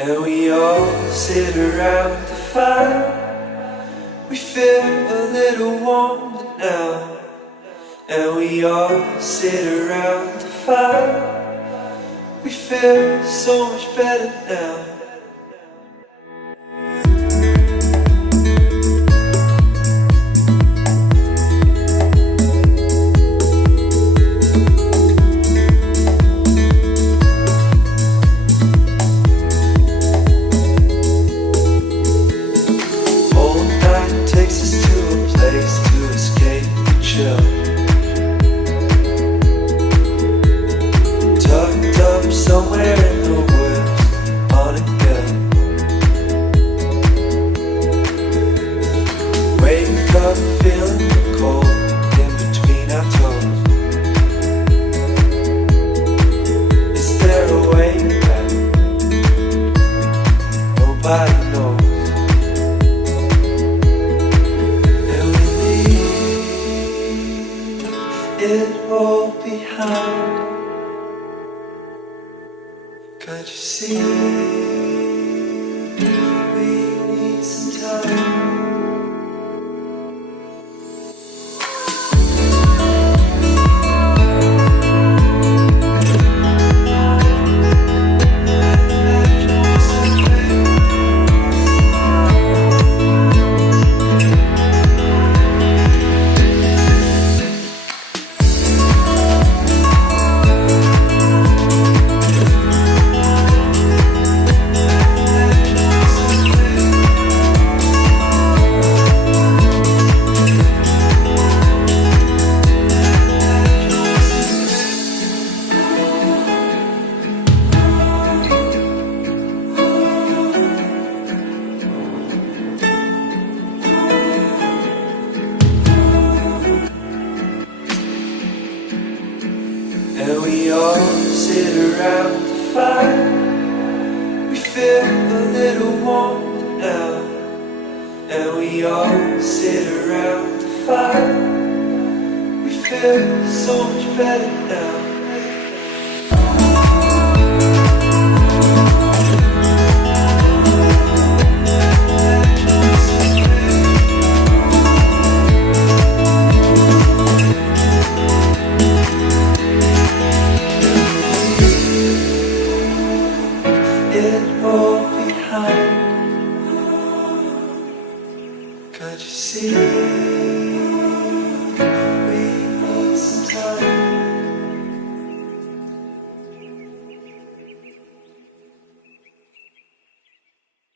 And we all sit around the fire. We feel a little warmer now. And we all sit around the fire. We feel so much better now. Somewhere in the woods, on a hill. Wake up feeling the cold in between our toes. Is there a way back? Nobody knows. And we leave it all behind. Can't you see, we need some time. And we all sit around the fire. We feel a little warmer now. And we all sit around the fire. We feel so much better now. It all behind. Can't you see?